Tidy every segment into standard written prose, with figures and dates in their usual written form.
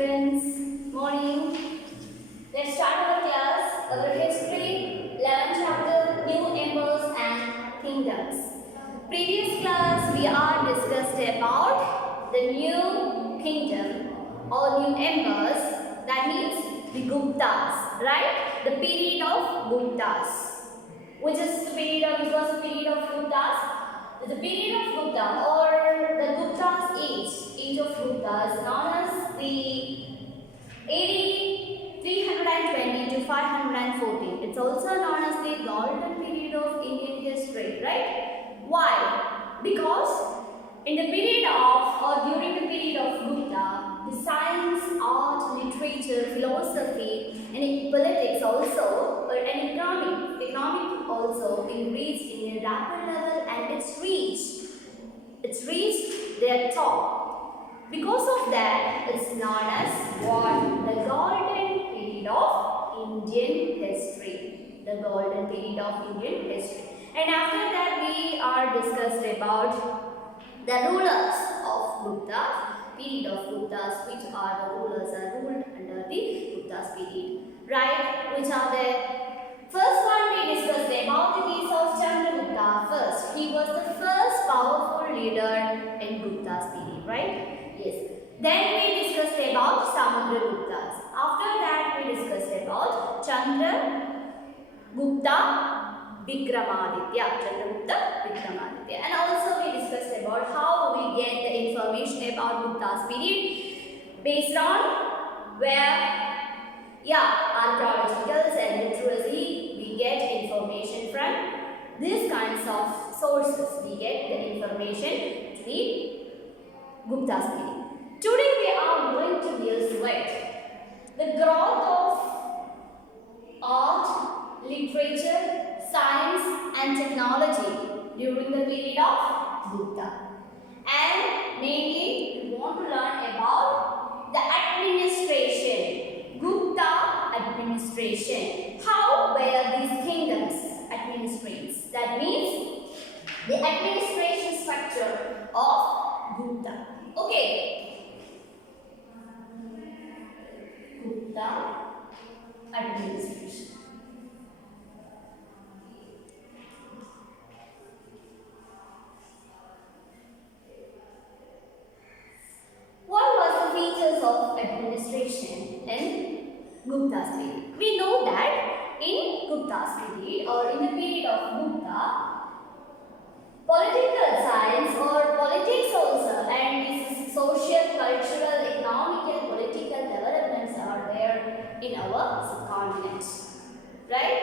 students. Morning. Let's start our class. Our history, 11th chapter, new embers and kingdoms. Previous class we are discussed about the new kingdom or new embers. That means the Guptas, right? The period of Guptas. Which was the period of Guptas? The period of Gupta or the Gupta's age of Gupta is known as the AD 320 to 514. It's also known as the golden period of Indian history, right? Why? Because in the period of or during the period of Gupta, the science, art, literature, philosophy, and politics also, and economic also increased in a rapid level, and it's reached their top. Because of that, it's known as what? The golden period of Indian history. The golden period of Indian history. And after that, we are discussed about the rulers of Gupta, period of Guptas, which are the rulers are ruled under the Gupta's period. Right? Which are the first one we discussed about the case of Chandragupta first. He was the first powerful leader in Gupta's period, right? Yes. Then we discussed about Samudraguptas. After that we discussed about Chandragupta Vikramaditya. And also we discussed about how we get the information about Gupta's period based on where archaeologicals and literacy, we get information from these kinds of sources. We get the information to the Gupta's period. Today we are going to deal with the growth of art, literature, science and technology during the period of Gupta. And mainly we want to learn about the administration. Gupta administration. How were these kingdoms administrated? That means the administration structure of Gupta. Okay. Gupta administration. What was the features of administration in Gupta's period? We know that in Gupta's period or in the period of Gupta, political science or politics also and these social, cultural, economic and political developments are there in our subcontinent. Right?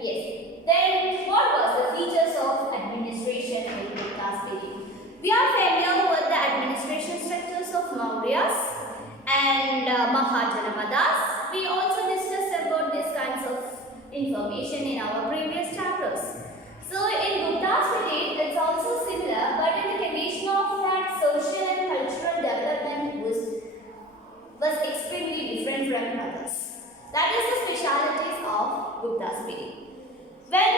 Yes. Then what was the features of administration in Gupta's period? We are familiar with the administration structures of Mauryas and Mahajanamadas. We also discussed about these kinds of information in our previous chapters. So in Gupta's period, it's also similar, but in the condition of that social and cultural development was extremely different from others. That is the specialities of Gupta's period. When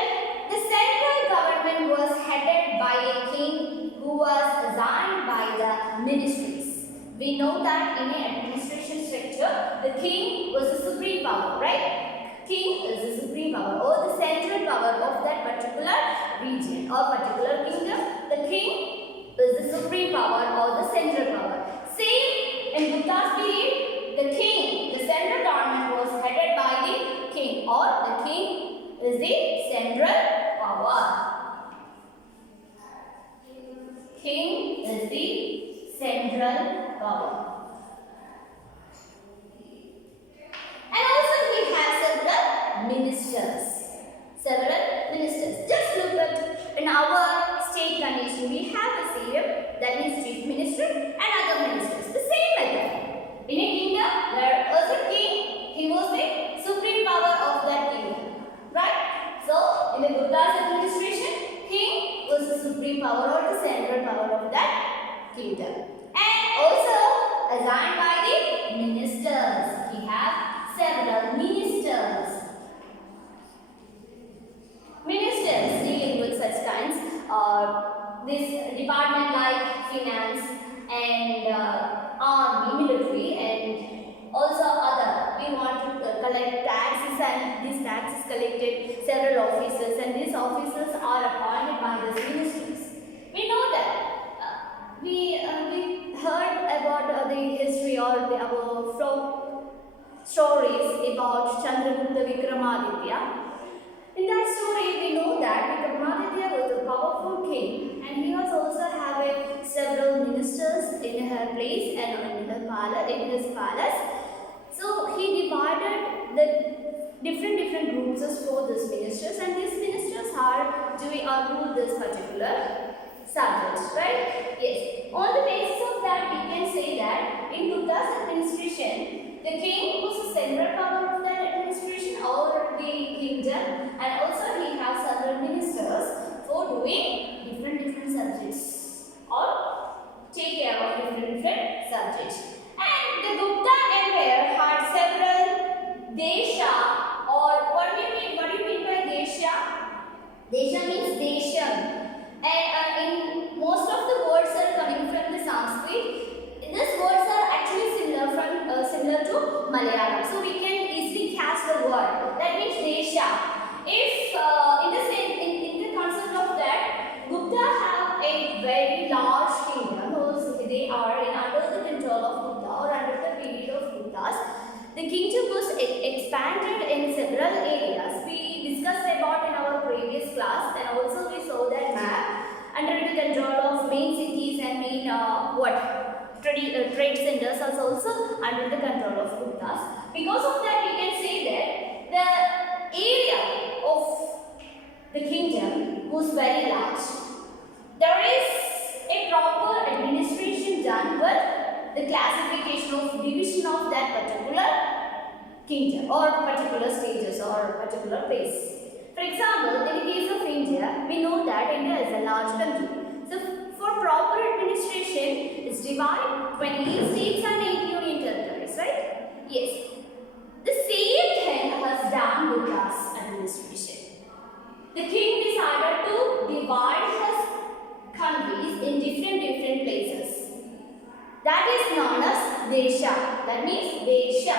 the central government was headed by a king who was assigned by the ministries. We know that in an administration structure, the king was the supreme power, right? King is the supreme power or the central power of that particular region or particular kingdom. The king is the supreme power or the central power. Same in Gupta's period, the king, the central government was headed by the king or the king is the central power. King is the central power. And also we have several ministers. Just look at in our state condition, we have a CM, that means chief minister and other ministers. The same method. In a kingdom, there was a king. He was the supreme power of that kingdom. Right? So, in the Gupta's administration, king was the supreme power or the central power of that kingdom. And also, as like taxes, and these taxes collected several officers, and these officers are appointed by the ministers. We know that we heard about the history or our folk stories about Chandragupta Vikramaditya. In that story, we know that Vikramaditya was a powerful king, and he was also having several ministers in her place and in his palace. So he divided the different groups for these ministers, and these ministers are doing or rule this particular subject, right? Yes. On the basis of that, we can say that in Gupta's administration, the king was the central power of that administration or the kingdom, and also he has several ministers for doing different subjects or take care of different subjects. And the Gupta Empire had several desha, or what do you mean by desha? Desha means desham. And in most of the words are coming from the Sanskrit. These words are actually similar to Malayalam. So we can easily catch the word. That means desha. If in the concept of that, Gupta have a very large kingdom. They are under the control of Gupta or under the period of Guptas. The kingdom was expanded in several areas. We discussed about in our previous class, and also we saw that map under the control of main cities and main trade centers are also under the control of Guptas. Because of that, we can say that the area of the kingdom was very large. There is a proper administration done with the classification of division of that particular kingdom or particular stages or particular place. For example, in the case of India, we know that India is a large country. So for proper administration, it's divided 28 states and 8 union territories, right? Yes. The same thing has done Gupta's administration. The king decided to divide his countries in different places. That is known as desha. That means desha.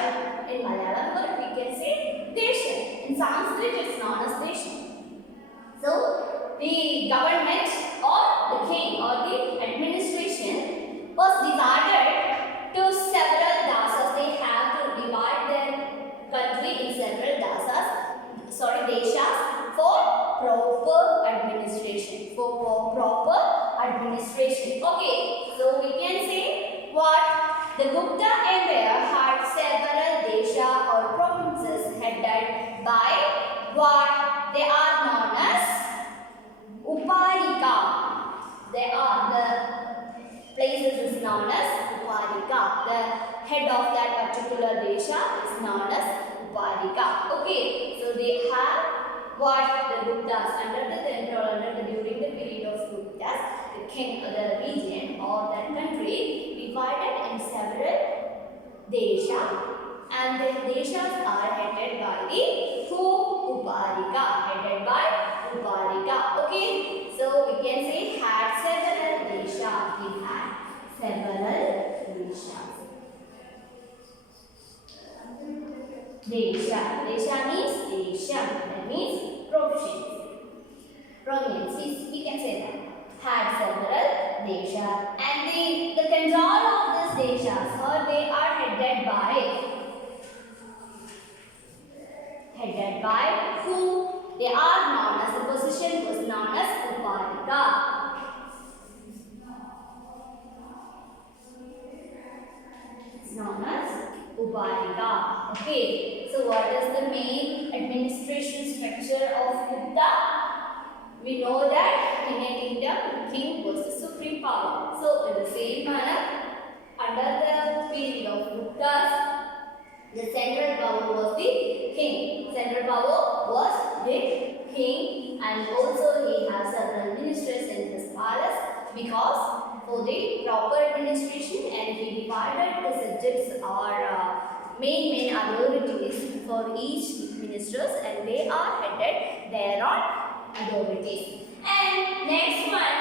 In Malayalam word we can say desha. In Sanskrit it's known as desha. So the government or the king or the administration was divided to several dasas. They have to divide their country in several deshas for proper administration. Okay, so we can say what? The Gupta Empire had several desha or provinces headed by what? They are known as Uparika. They are the places is known as Uparika. The head of that particular desha is known as Uparika. Okay, so they have what? The Guptas during the period of Guptas, the king of the region or that country divided in several desha, and the deshas are headed by the Uparika. Okay, so we can say had several desha. He had several deshas. Desha means desham. That means province. We can say that. Had several desha, and the control of these deshas, or they are headed by who? They are known as, the position was known as Uparika. It's known as Uparika. Okay, so what is the main administration structure of Gupta? We know that in a kingdom, the king was the supreme power. So in the same manner, under the period of Guptas, the central power was the king. Central power was the king, and also he has several ministers in his palace because for the proper administration, and he divided the subjects or main authorities for each ministers, and they are headed thereon authorities. And next one,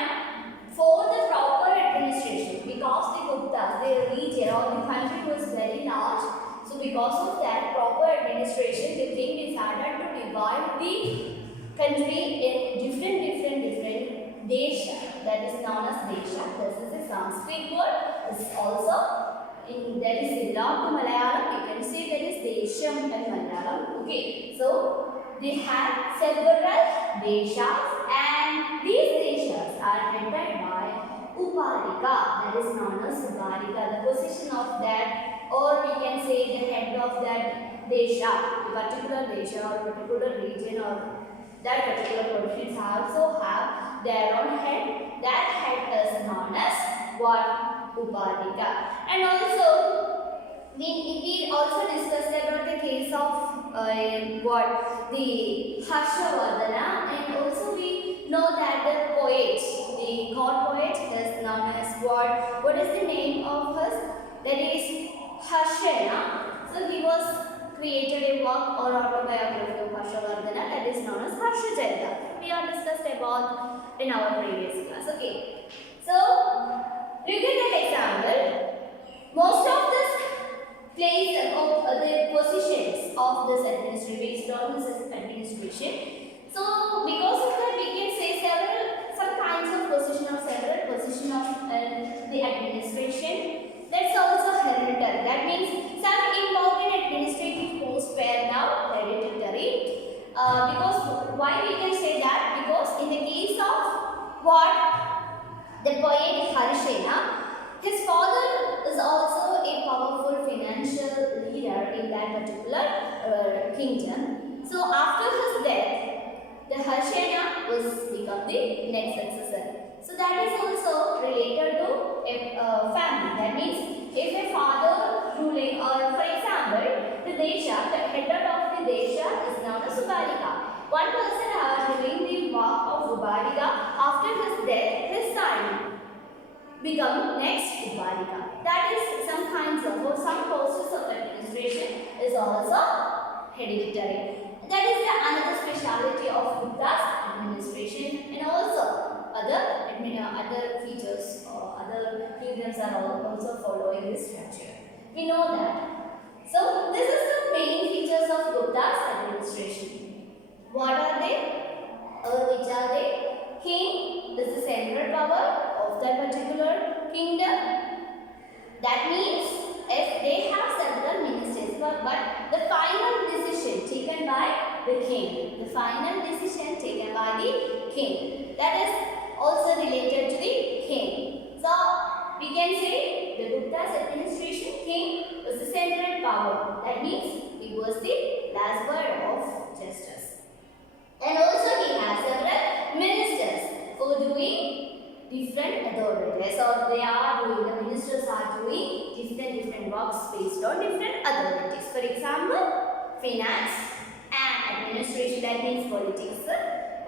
for the proper administration, because the Guptas, their region or the country was very large, so So because of that proper administration, the king decided to divide the country in different desha. That is known as desha. This is a Sanskrit word. This is also that is similar to Malayalam. You can say that is desham and Malayalam. Okay, so they have several deshas, and these deshas are headed by Uparika, that is known as Uparika, the position of that, or we can say the head of that desha, a particular desha or particular region or that particular province also have their own head. That head is known as what? Uparika. And also, we also discussed about the case of what? The Harshavardhana, and also we know that the poet, the god poet is known as what? What is the name of his? That is Harshana. So he was created a work or autobiography of Harshavardhana that is known as Harshajayata. We have discussed about in our previous class. Okay. So look at that example. Most of this place of the positions of this administration based on this administration. So because of that, we can say some kinds of position of the administration. That's also hereditary. That means some important administrative posts were now hereditary. Because why we can say that? Because in the case of what? The poet Harshena, his father is also a powerful financial leader in that particular kingdom. So after his death, the Harshena was become the next successor. So that is also related to a family. That means if a father ruling, or for example, the desha, the head of the desha is known as Ubalika. One person doing the work of Ubalika, after his death, his son become next Ubalika. That is some kinds of, or some process of administration is also hereditary. That is the another speciality of Gupta's administration, and also other features or other kingdoms are also following this structure. We know that. So this is the main features of Gupta's administration. What are they? Or which are they? King is the central power of that particular kingdom. That means if they have several ministers, but the final decision taken by the king. The final decision taken by the king. That is also related to the king. So we can say the Gupta's administration, king was the central power. That means he was the last word of justice. And also he has several ministers who are doing different authorities, or the ministers are doing different works based on different authorities. For example, finance and administration, that means politics,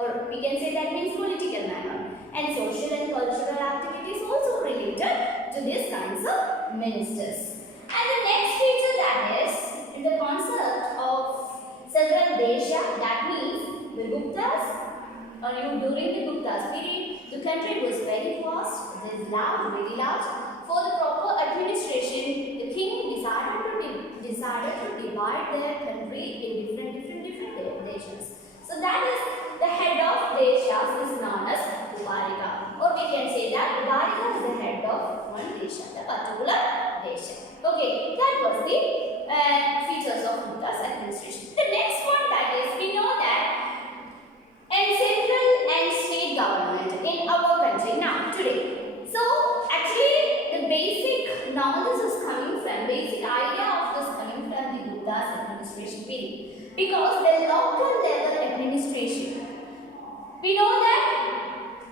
or we can say that means political manner, and social and cultural activities also related to these kinds of ministers. And the next feature, that is in the concept of several desha, that means the Guptas, or during the Gupta's period, the country was very vast, it is large, very large. For the proper administration, the king decided to divide their country in different nations. So that is the head of deshas is known as Uparika, or we can say that Uparika is the head of one desha, the particular desha. Okay, that was the features of Gupta's administration. The next one, that is, we know that and central and state government in our country now today. So actually the basic knowledge is coming from, basic idea of this coming from the Gupta's administration period, because the local level administration, we know that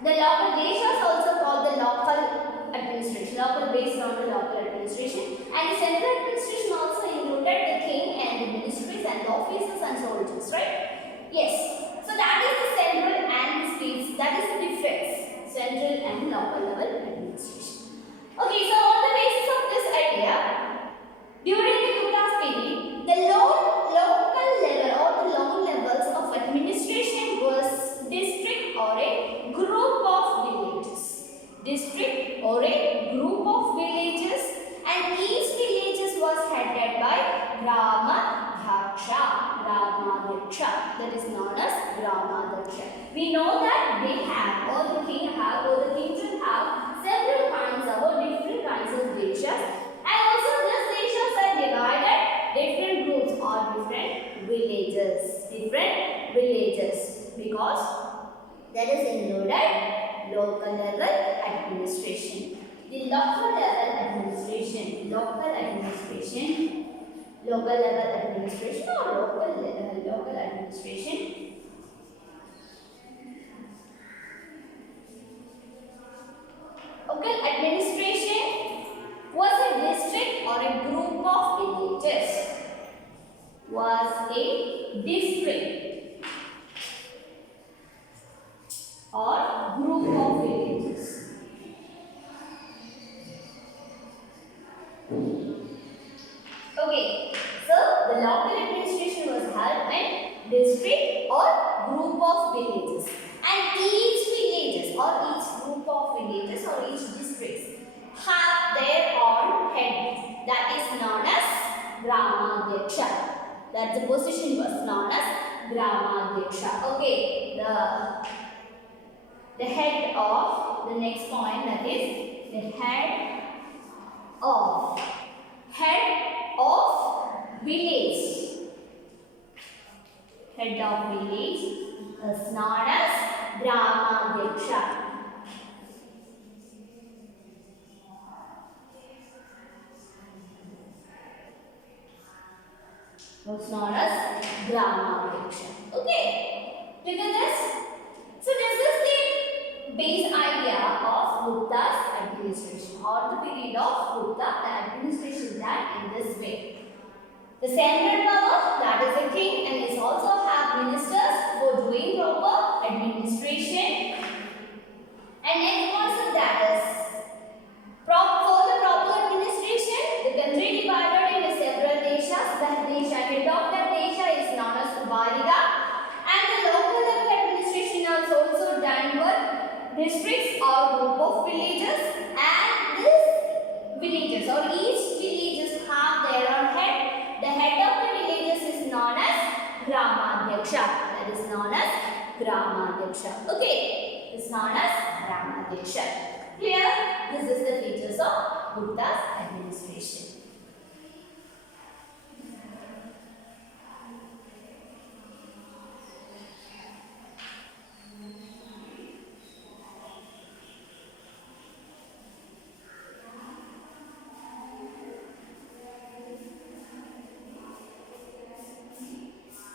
the local deshas also called the local administration, local based on the local administration, and the central administration also included the king and the ministries and the officers and soldiers, right? Yes. So that is the central and the states, that is the difference, central and local level administration. Okay, so on the basis of this idea, during the Gupta's period, the local level or the lower levels of administration was district or a group of villages. District or a group of villages, and each villages was headed by Gramadhaksha. Gramadhaksha. That is known as Gramadhaksha. We know that they have, or the king have, or the kingdom have several kinds of, or different kinds of deshas. And also these deshas are divided different groups or different villages. Different villages. Because that is included local level administration. The local level administration, local level administration or local administration. Local administration was a district or a group of villages. Was a district or group of villages. Okay, so the local administration was held in district or group of villages, and each villages or each group of villages or each districts have their own head, that is known as Gramadhaksha. That the position was known as Gramadhaksha. Okay, the head of the next point, that is the head of village. Head of village is known as Gramadhaksha. Was known as Gramadhaksha. Okay, look at this. So this is the base idea of Gupta's administration, or the period of Gupta. The administration done in this way. The central power, that is the king, and is also have ministers for doing proper administration. And next concept, that is for the proper administration, the country divided into several deshas. The desha, head of that desha is known as Ubaliga, and the local level administration is also done with districts or group of villages, and these villages or each villages have their own head. The head of the villages is known as Gramadhaksha. That is known as Gramadhaksha. Okay, it's known as Gramadhaksha. Clear? This is the features of Gupta's administration.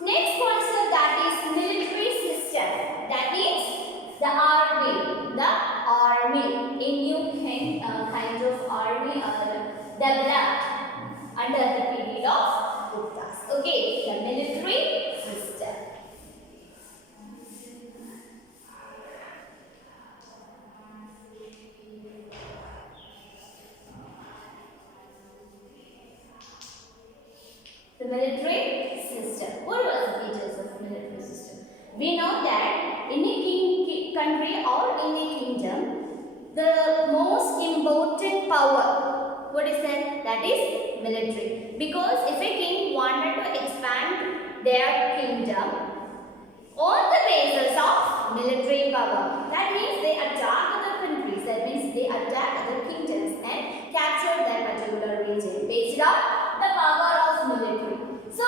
Next concept, that is military system. That means the army. The army. A new kind of army developed under the period of Guptas. Okay, the military system. The military system. What were the features of military system? We know that in a country or in a kingdom, the most important power, what is that? That is military. Because if a king wanted to expand their kingdom on the basis of military power, that means they attack other countries, that means they attack other kingdoms and capture that particular region based on the power of military. So,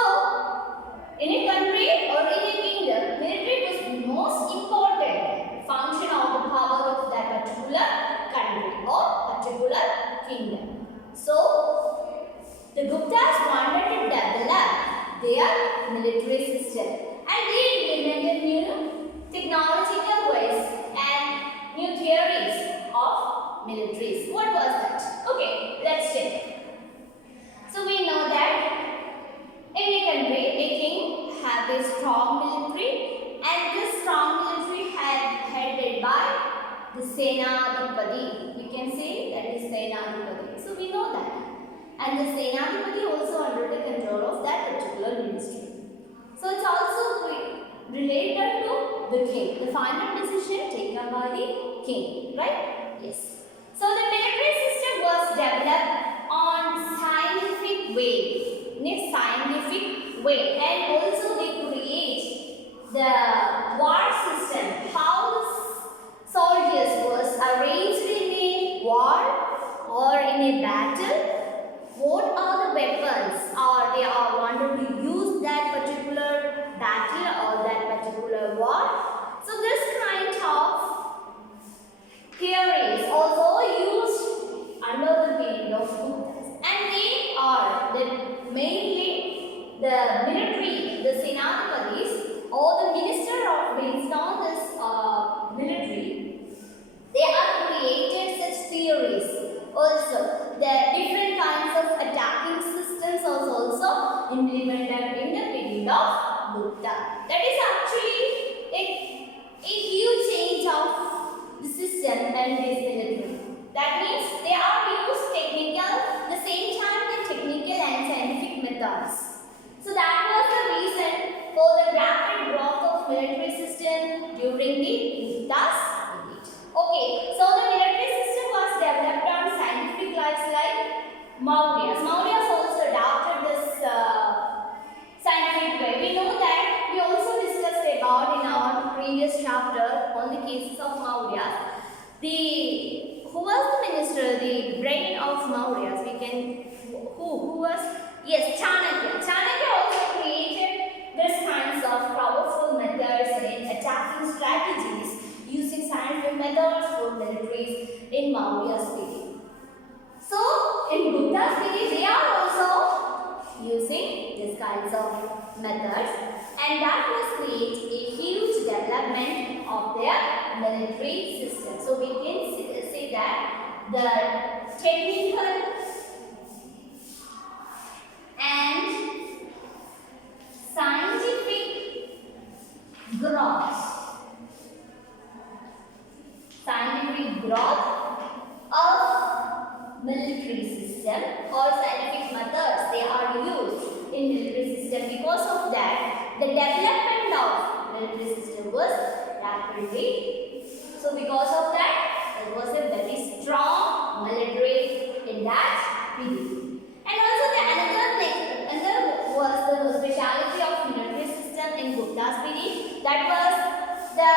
in a country or in a kingdom, military was the most important function of the power of that particular country or particular kingdom. So, the Guptas wanted to develop their military system, and they implemented new technological ways and new theories of militaries. What was that? Okay, let's check. So we know that in a country, a king had a strong military, and this strong military headed by the Senadipati. We can say that is Senadipati. So we know that. And the Senadipati also under the control of that particular ministry. So it's also related to the king. The final decision taken by the king, right? Yes. So the military system was developed on scientific way. In a mainly the military, the Senapati's or the minister of based on this military, they are created such theories. Also, the different kinds of attacking systems are also implemented in the period of Gupta. That is actually a huge change of the system and this military. That means they are used technical, the same time the technical and scientific methods. So that was the reason for the rapid growth of military system during the Gupta's period. Okay, so the military system was developed on scientific lines like Mauryas. Mauryas also adopted this scientific way. We know that we also discussed about in our previous chapter on the cases of Mauryas. Who was the minister, the brain of Mauryas? We can who was Chanakya. Chanakya also created this kinds of powerful methods in attacking strategies using scientific methods for militaries in Maurya's period. So in Gupta's period, they are also using these kinds of methods, and that was create a huge development of their military system. So we can say that the technical and scientific growth of military system or scientific methods they are used in military system. Because of that, the development of military system was rapidly. So because of that, there was a very strong military in that period. And also the another was the speciality of military system in Gupta's period. That was the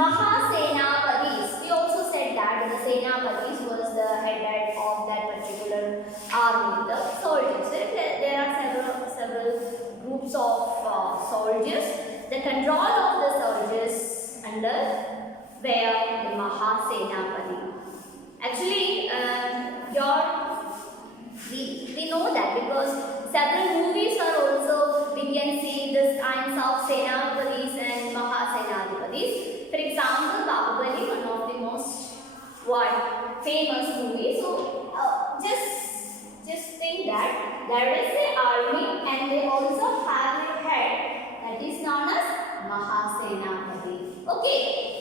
Mahasenapatis. We also said that the Senapatis was the head of that particular army, the soldiers. There are several groups of soldiers. The control of the soldiers under where the Mahasenapati. Actually, we know that because several movies are also, we can see this kinds of Senapatis and Mahasenadipatis. For example, Bahubali, one of the most famous movies. So just think that there is an army and they also have a head that is known as Mahasenapati. Okay,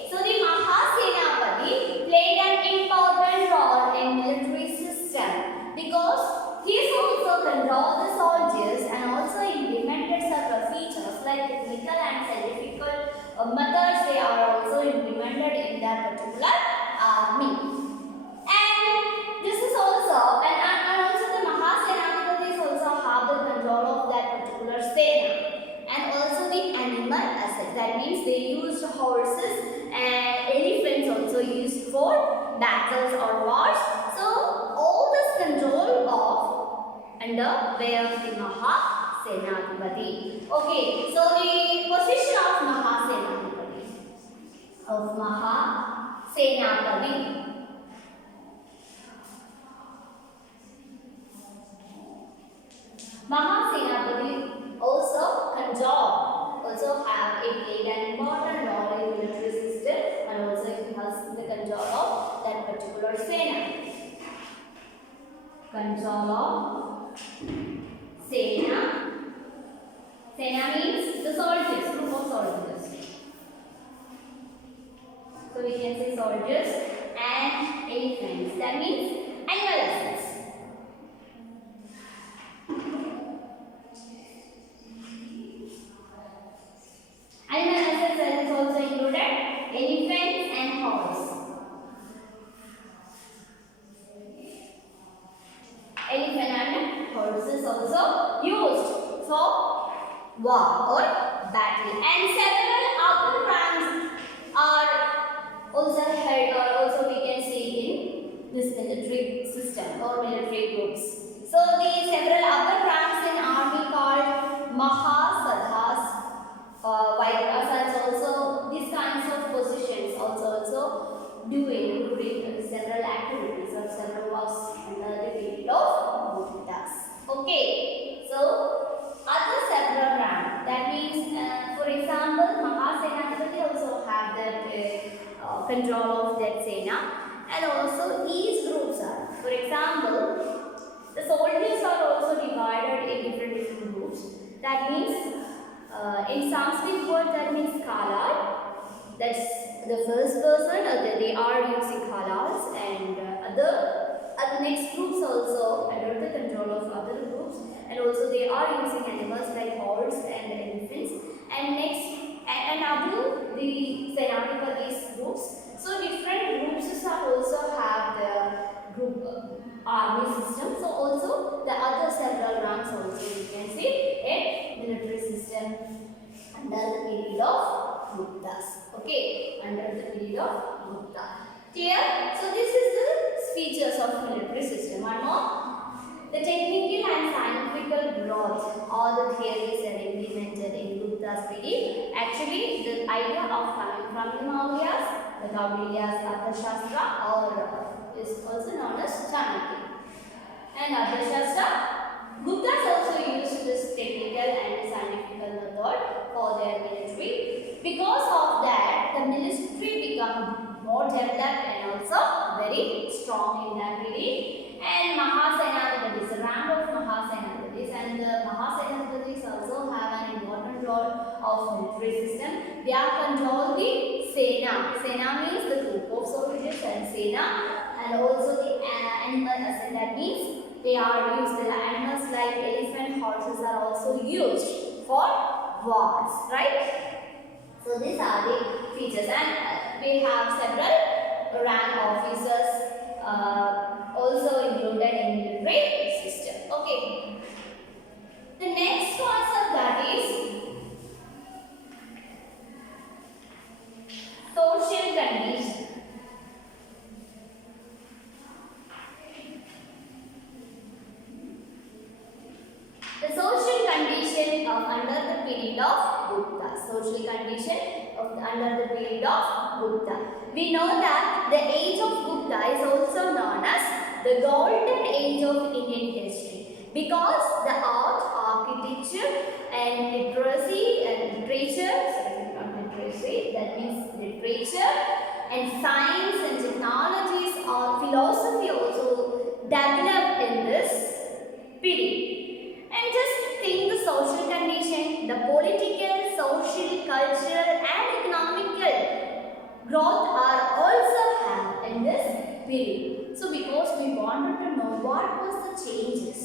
so the Mahasenapati played an important role in military system because he also controlled the soldiers and also implemented several features like technical and scientific methods. They are also implemented in that particular army. And this is also, and also the Mahasenapati also have the control of that particular Sena. And also the animal assets. That means they used horses and elephants also used for battles or wars. So all this control of under where the Mahasenapati. Okay, so the position of Mahasenapati. Mahasenapati also have played an important role in military system and also he has the control of that particular Sena. Control of Sena. Sena means the soldiers, group of soldiers. So we can say soldiers and elephants. That means animal assets. Animal assets is also included elephants and horse. Elephant and horses also used for war or battle. And several other ranks are also held or also we can see in this military system or military groups. So the several other ranks in army called Mahasadhas. Vaidrasats also, these kinds of positions also doing several activities or several works in the period of Guptas. Okay, so control of that Sena, and also each groups are. For example, the soldiers are also divided in different groups. That means in Sanskrit word that means Kala. That's the first person, they are using Kalas, and other next groups also under the control of other groups, and also they are using animals like horse and elephants, and next and other the Senapatis groups. So different groups are also have the group army system. So also the other several ranks also you can see a military system under the period of Guptas. Okay, under the period of Gupta. Clear? So this is the features of military system. One more. The technical and scientific growth, all the theories are implemented in Gupta's period. Actually, the idea of coming from the Mauryas, the Kautilya's Arthashastra, or is also known as Chanakya. And Arthashastra, Guptas also used this technical and scientific method for their military. Because of that, the military became more developed and also very strong in that period. And Mahasenapatis, the rank of Mahasenapatis, and the Mahasenapatis also have an important role of military system. They are control the Sena. Sena means the group of soldiers, and Sena, and also the animals, and that means they are used. The animals like elephant, horses are also used for wars, right? So these are the features, and we have several rank officers also included in military system. Okay. The next concept, that is social condition. The social condition of under the period of Gupta. Social condition of under the period of Gupta. We know that the age of Gupta is also known as the golden age of Indian history, because the art, architecture, and literacy and literature, sorry, not literacy, that means literature, and science and technologies or philosophy also developed in this period. And just think the social condition, the political, social, cultural, and economical growth are also had in this period. So because we wanted to know what was the changes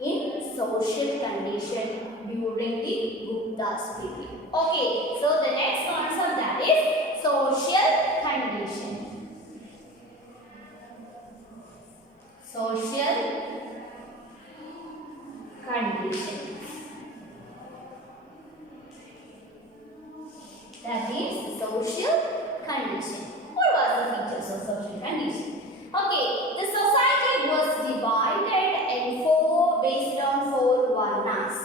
in social condition during the Gupta's period. Okay, so the next concept, that is social condition. Social condition. That means social condition. What was the features of social condition? Okay, the society was divided in based on four varnas.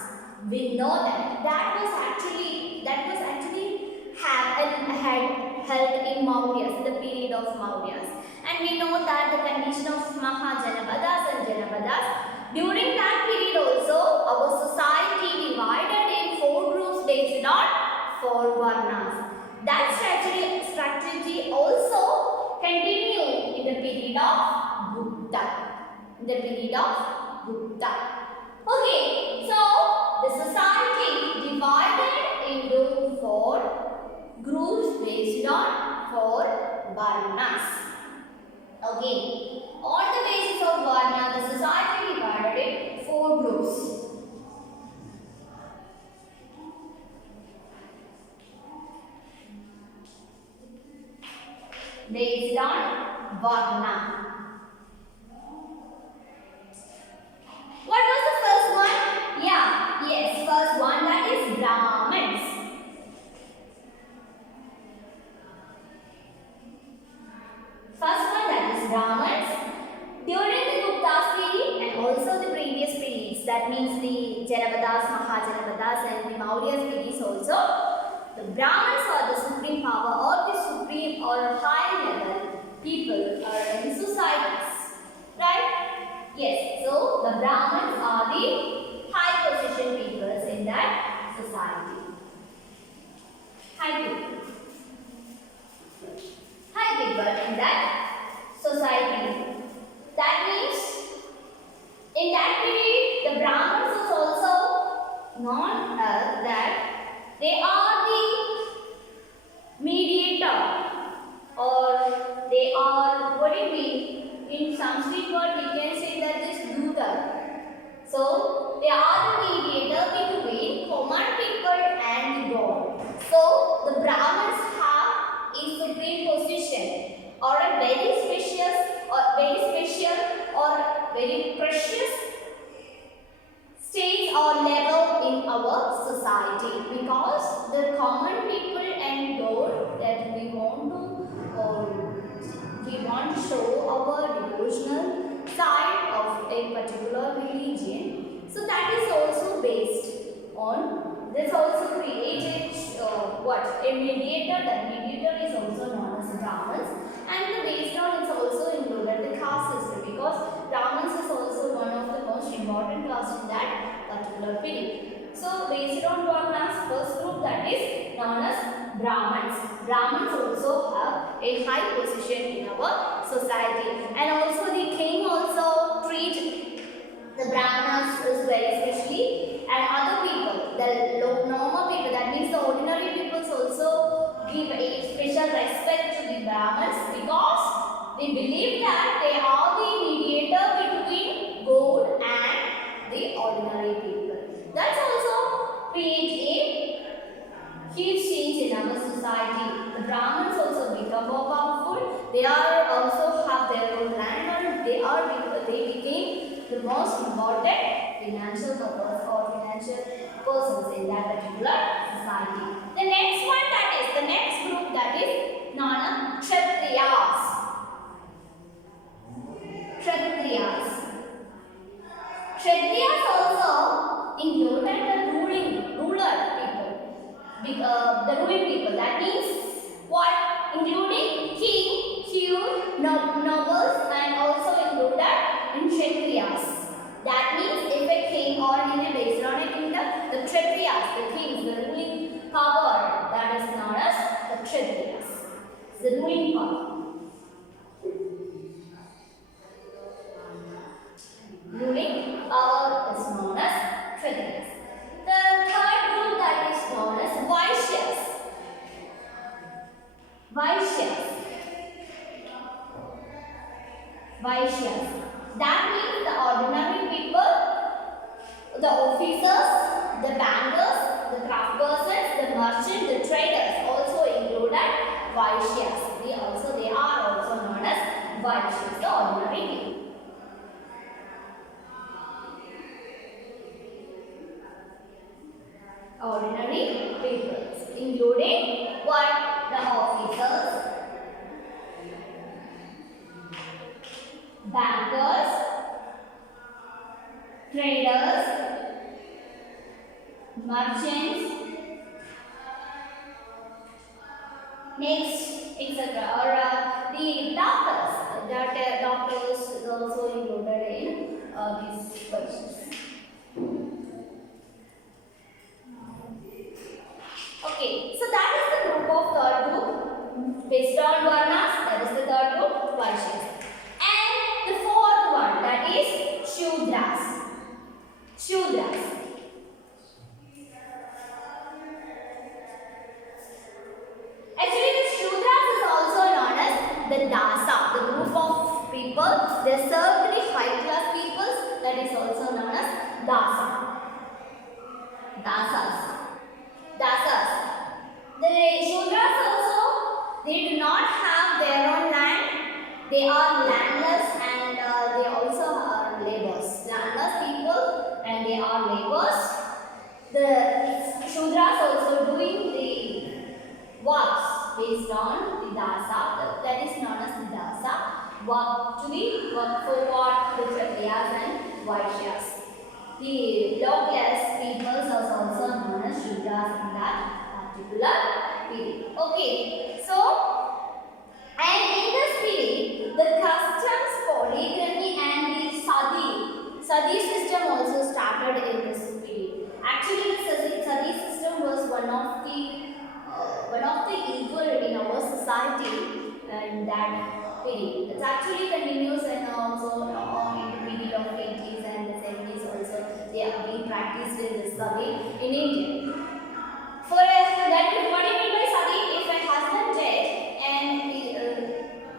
We know that was actually had held in Mauryas, in the period of Mauryas, and we know that the condition of Mahajanapadas and Janapadas. During that period also, our society divided in four groups based on four varnas. That strategy also continued in the period of Gupta. Okay, so the society divided into four groups based on four varnas. Okay, on the basis of varna, the society divided in four groups. Based on varna. What was the first one? Yeah, yes, first one, that is Brahmins. First one, that is Brahmins. During the Gupta's period and also the previous periods, that means the Janapadas, Mahajanapadas, and the Mauryas periods also, the Brahmins are the supreme power or the supreme or high level people in societies. Right? Yes, so the Brahmins are the high position peoples in that society. High people. known as that they are the mediator, or they are, what do you mean? In Sanskrit word we can say that this Duta. So they are the mediator between common people and the God. So the Brahmins have a supreme position, or a very special or very precious stage or level in our society, because the common people and God that we want to show our devotional side of a particular religion. So that is also based on this, also created a mediator. That mediator is also known as Brahmins, and based on it's also included the caste system, because Brahmins is also one of the most important caste in that particular period. So based on Varna's first group, that is known as Brahmins. Brahmins also have a high position in our society, and also the king also treat the Brahmanas is very specially, and other people, the normal people, that means the ordinary peoples also give a special respect to the Brahmins, because they believe that they are the mediator between God and the ordinary people. That's also create a huge change in our society. The Brahmins also become more powerful. They are also have their own land, or they became the most important financial purpose or financial persons in that particular society. The next one, the next group, that is known as Kshatriyas. Kshatriyas also included the ruler people. The ruling people, that means what? Including king, queen, nobles, and also included in Kshatriyas. That means if a king, or in a based on a kingdom, the Kshatriyas, the kings, the ruling power, that is known as the Kshatriyas, the ruling power. Ruling power is known as Kshatriyas. The third group, that is known as Vaishyas. That means the ordinary people, the officers, the bankers, the craft persons, the merchants, the traders, also included Vaishyas. They are also known as Vaishyas, the ordinary people. Ordinary people, including what? The officers, bankers, traders, merchants, next, etc. Or the doctors. Doctors is also included in these questions. Okay, so that is the group of third group. Based on Varnas, that is the third group, Vaishyas. And the fourth one, that is Shudras. Actually, the Shudras is also known as the Dasa, the group of people. They serve the high class people, that is also known as Dasas. The Shudras also, they do not have their own land. They are landless, and they also are laborers. Landless people, and they are laborers. The Shudras also doing the works based on the Dasa, that is known as the Dasa. Work for what? The Kshatriyas and Vaishyas. The low class peoples are also known as Shudras in that particular period. Okay, so, and in this period, the customs, polygamy, and the Sadi system also started in this period. Actually, the Sadi system was one of the evil in our society in that period. It actually continues, and also in the period of 80s and the 70s also they being practiced in this Sadi in India. For that, what do you mean by Sadi? If a husband dead and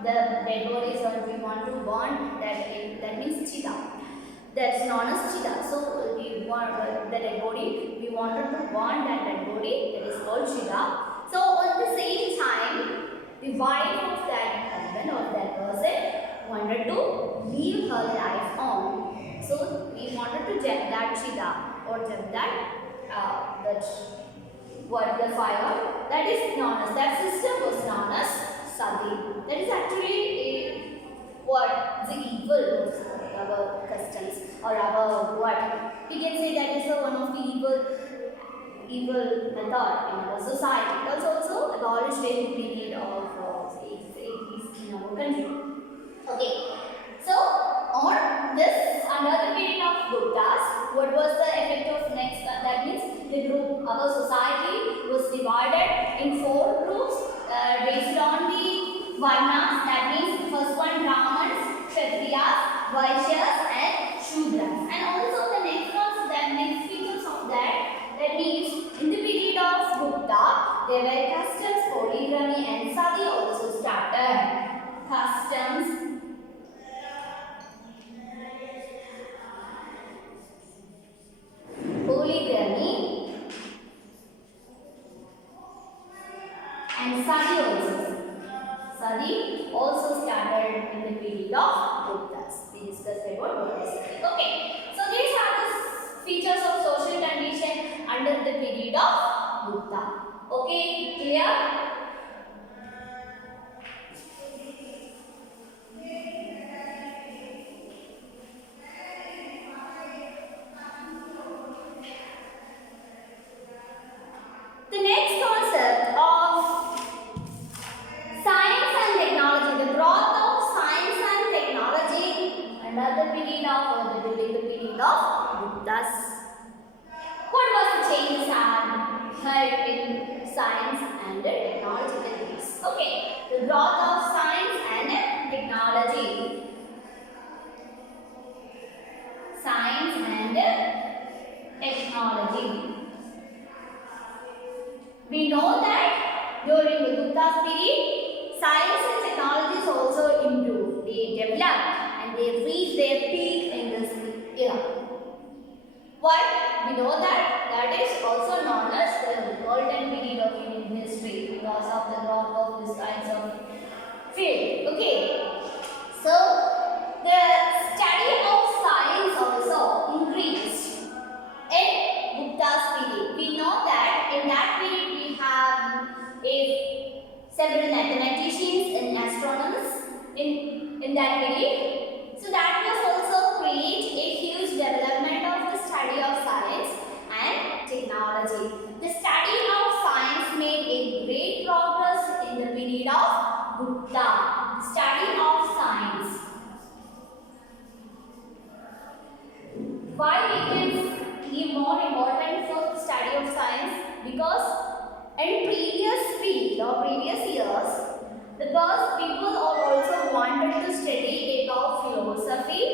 the dead body is we want to burn, that means Chida. That's known as Chida. So we want the dead body. We wanted to burn that dead body. That is called Chida. So at the same time, the wife of that husband or that person wanted to leave her life on. So we wanted to jet that Chida or jet that what the fire that is known as that system was known as Sati. That is actually what the evil of our customs or our what we can say that is one of the evil method in our society. That's also abolished in the period of 80s in our country. Okay, so on this under the period of Guptas, what was the effect of next? That means the group, our society was divided in 4 groups based on the Varnas. That means first one Brahmins, Kshatriyas, Vaishyas and Shudras. And also the next ones, that next features of that means in the period of Gupta, there were customs, polygamy and Sati also started. Customs, polygamy and Sadi also started in the period of Guptas. We discussed about what is Sadi. Okay, so these are the features of social condition under the period of Gupta. Okay, clear? The next concept of science and technology, the growth of science and technology under the period of during the period of Guptas. What was the changes had in science and technological fields? Okay, the growth of science and technology. Science and technology. We know that during the Gupta period, science and technologies also improved. They developed and they reached their peak in this era. Why? We know that is also known as the golden period of human history because of the growth of this kinds of field. Okay. So the study of science also increased in Gupta's period. We know that in that period we have several mathematicians and astronomers in that period. So that was also create a huge development of the study of science and technology. The study of science made a great progress in the period of Gupta. The study of science. Why it is give more importance for the study of science? Because in previous years, because people also wanted to study about philosophy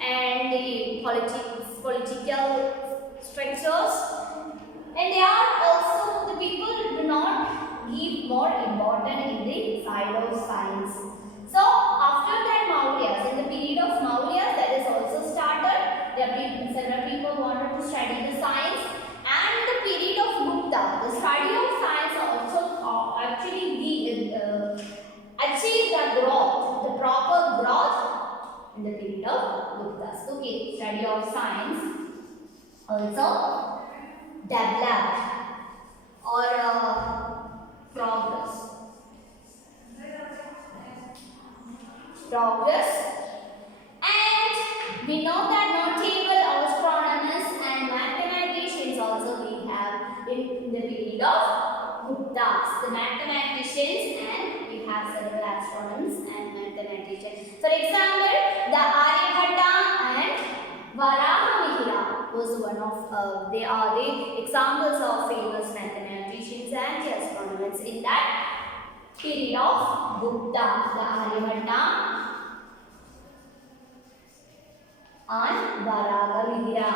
and the political structures, and they are also the people do not give more importance in the side of science. So after that Mauryas, in the period of Mauryas, that is also started. Several people wanted to study the science, and in the period of Gupta, the study of science also actually achieved the growth, the proper growth in the period of Gupta. Okay, study of science also developed or progress. And we know that notable astronomers and mathematicians also we have in the period of Guptas. The mathematicians and we have several astronomers and mathematicians. For example, the Aryabhatta and Varahamihira was one of they are the examples of famous mathematicians and astronomers in that period of Gupta. The Aryabhatta and Varahamihira.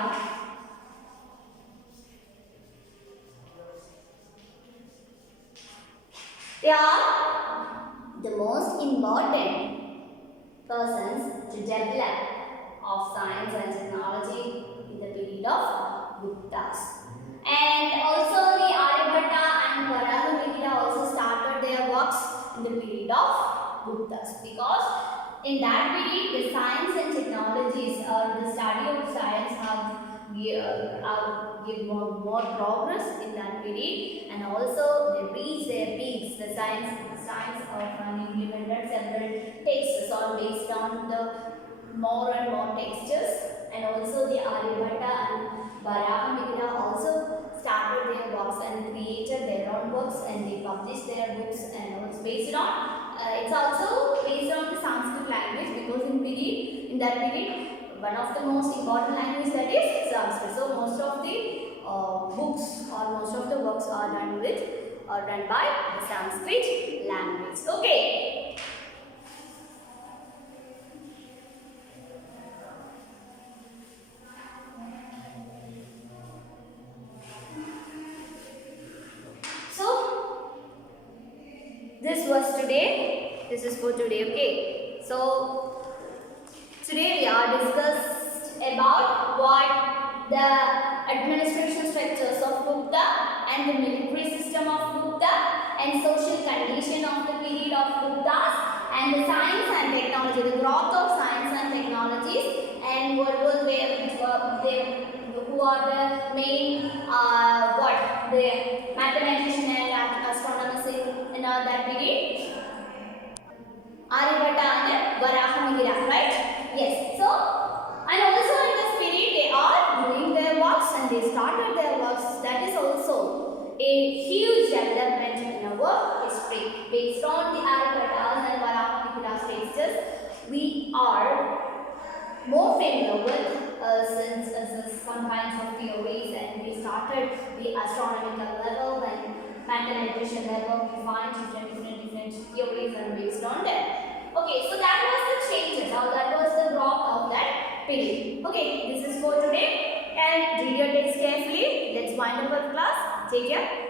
They are the most important persons to develop of science and technology in the period of Guptas. And also the Aryabhatta and Varahamihira also started their works in the period of Guptas, because in that period the science and technologies or the study of science give more progress in that period, and also they reach their peaks. The science of implemented several texts all based on the more and more textures, and also the Aryabhatta and Varahamihira also started their works and created their own books, and they published their books, and it's based on it's also based on the Sanskrit language, because in that period one of the most important language, that is Sanskrit. So most of the books or most of the works are done by the Sanskrit language. Okay. This was today. This is for today. Okay. So today we are discussed about what the administration structures of Gupta and the military system of Gupta and social condition of the period of Guptas and the science and technology, the growth of science and technologies, and what was who are the main the mathematician and astronomers in that period. Aryabhatta and Varahamihira, right? Yes. So, and also in this period they are doing their works and they started their works. That is also a huge development in our history. Based on the Aryabhatta's and Varahamihira's texts, we are more familiar with since some kinds of theories, and we started the astronomical level and mathematician level. We find different theories and based on that. Okay, so that was the changes, how that was the growth of that period. Okay, this is for today, and read your text carefully. Let's wind up our class. Take care.